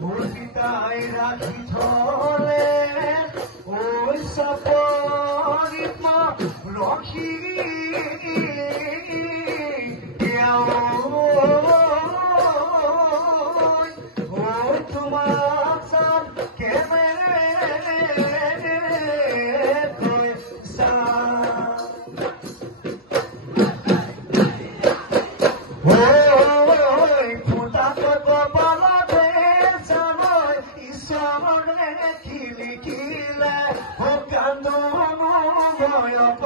মূর্তিতাই রাখি ধরে ওই সপরিত রখি তোমার সাম Kile, o canto no voy a